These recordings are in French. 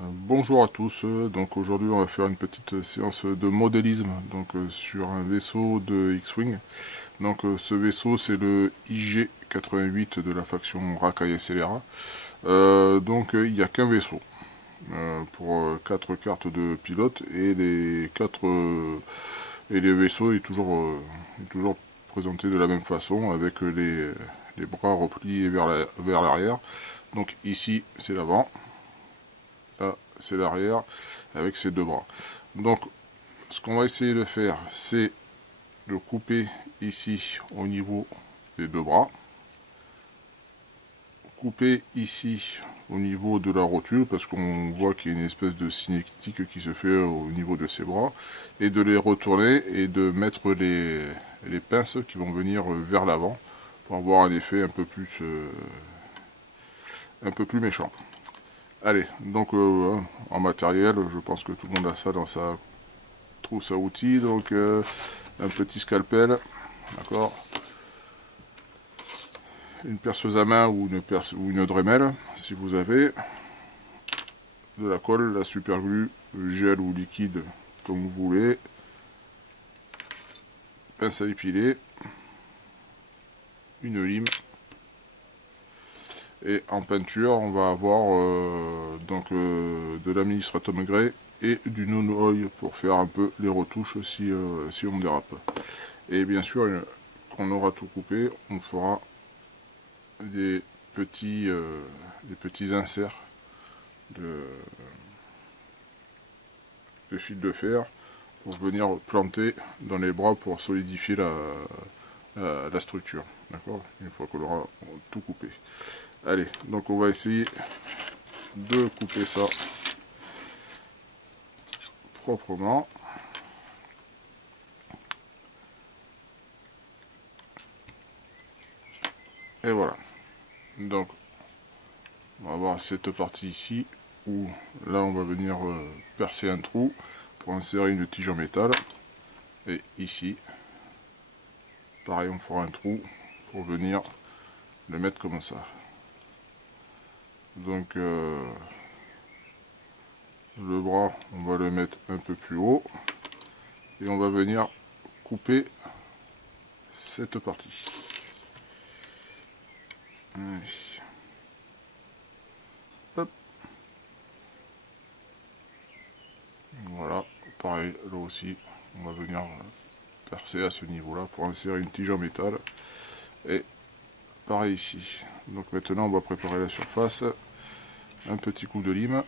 Bonjour à tous, donc aujourd'hui on va faire une petite séance de modélisme sur un vaisseau de X-Wing. Ce vaisseau c'est le IG-88 de la faction Rakai Scélérat. Il n'y a qu'un vaisseau pour 4 cartes de pilote et les vaisseaux est toujours présenté de la même façon avec les bras repliés vers l'arrière. Donc ici c'est l'avant. Là, c'est l'arrière avec ses deux bras. Donc, ce qu'on va essayer de faire, c'est de couper ici au niveau des deux bras. Couper ici au niveau de la rotule, parce qu'on voit qu'il y a une espèce de cinétique qui se fait au niveau de ses bras. Et de les retourner et de mettre les pinces qui vont venir vers l'avant pour avoir un effet un peu plus méchant. Allez, en matériel, je pense que tout le monde a ça dans sa trousse à outils. Un petit scalpel, d'accord, une perceuse à main ou une Dremel, si vous avez, de la colle, la super glue, gel ou liquide, comme vous voulez, pince à épiler, une lime. Et en peinture, on va avoir de l'administratum grey et du non-oil pour faire un peu les retouches si on dérape. Et bien sûr, quand on aura tout coupé, on fera des petits inserts de fil de fer pour venir planter dans les bras pour solidifier la structure. D'accord, une fois qu'on aura tout coupé. Allez, donc on va essayer de couper ça proprement. Et voilà. Donc, on va voir cette partie ici où là on va venir percer un trou pour insérer une tige en métal. Et ici, pareil, on fera un trou pour venir le mettre comme ça. Donc, le bras, on va le mettre un peu plus haut et on va venir couper cette partie. Allez. Hop. Voilà, pareil, là aussi, on va venir percer à ce niveau-là pour insérer une tige en métal. Et pareil ici. Donc maintenant, on va préparer la surface. Un petit coup de lime.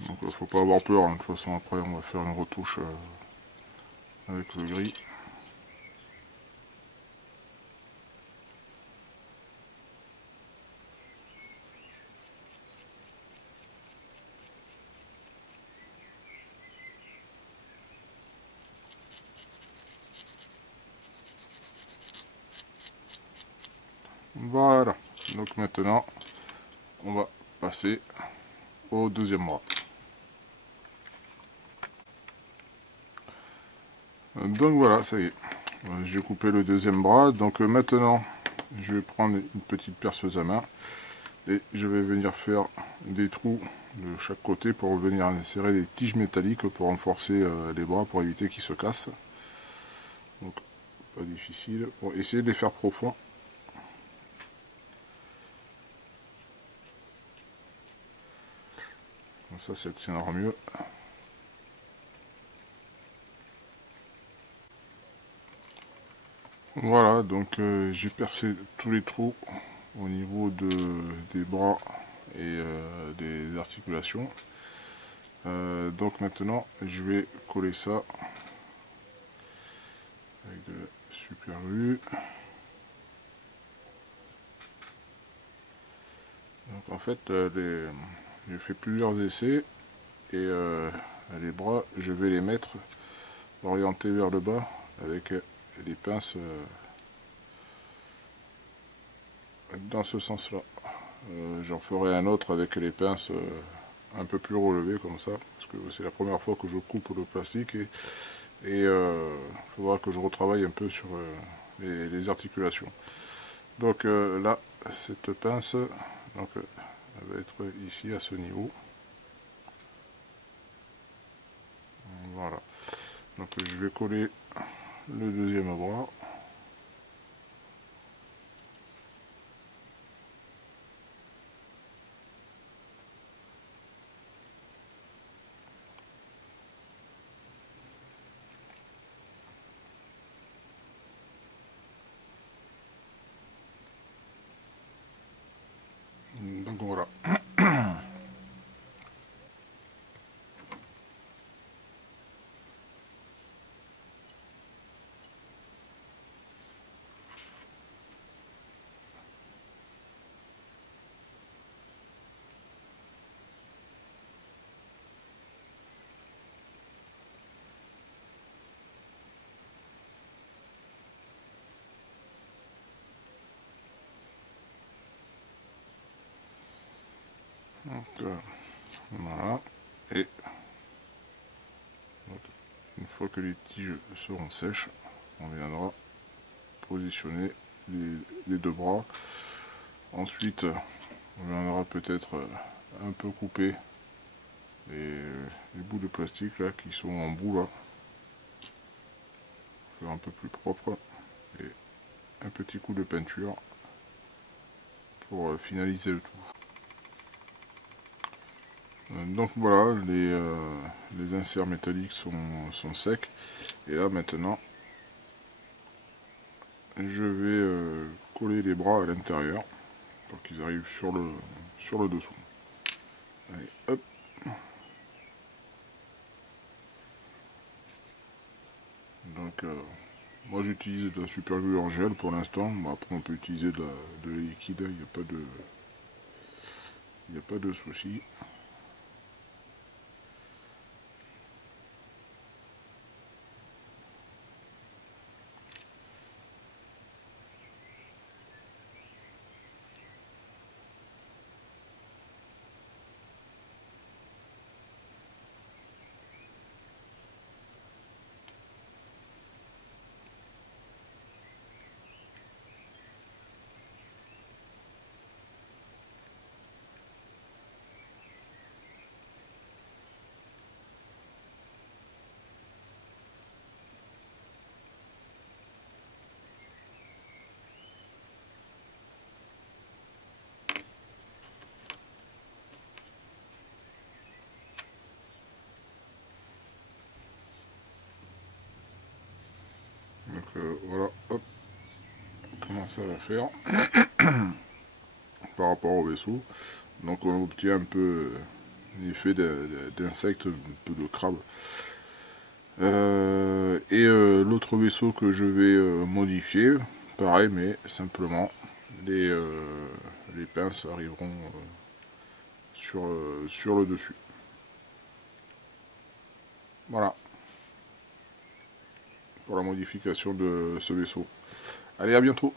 Donc faut pas avoir peur, hein. De toute façon après on va faire une retouche avec le gris. Voilà, donc maintenant on va passer au deuxième bras. Donc voilà, ça y est, j'ai coupé le deuxième bras. Donc maintenant je vais prendre une petite perceuse à main et je vais venir faire des trous de chaque côté pour venir insérer des tiges métalliques pour renforcer les bras pour éviter qu'ils se cassent. Donc pas difficile, pour essayer de les faire profonds. Comme ça tiendra mieux. Voilà, donc j'ai percé tous les trous au niveau des bras et des articulations. Donc maintenant je vais coller ça avec de la super glue. Donc en fait j'ai fait plusieurs essais et les bras je vais les mettre orientés vers le bas avec les pinces dans ce sens là. J'en ferai un autre avec les pinces un peu plus relevées comme ça, parce que c'est la première fois que je coupe le plastique, et faudra que je retravaille un peu sur les articulations. Donc là, cette pince, donc, elle va être ici à ce niveau. Voilà. Donc je vais coller le deuxième bras. Donc voilà. Donc, voilà. Et donc, une fois que les tiges seront sèches, on viendra positionner les deux bras. Ensuite, on viendra peut-être un peu couper les bouts de plastique là qui sont en bout là, faire un peu plus propre, et un petit coup de peinture pour finaliser le tout. Donc voilà, les inserts métalliques sont secs, et là maintenant je vais coller les bras à l'intérieur pour qu'ils arrivent sur le dessous. Allez, hop. Donc moi j'utilise de la super glue en gel pour l'instant. Bon, après on peut utiliser de la liquide, il n'y a pas de souci. Donc voilà, hop, comment ça va faire par rapport au vaisseau. Donc on obtient un peu l'effet d'insecte, un peu de crabe. L'autre vaisseau que je vais modifier, pareil, mais simplement les pinces arriveront sur le dessus. Voilà pour la modification de ce vaisseau. Allez, à bientôt.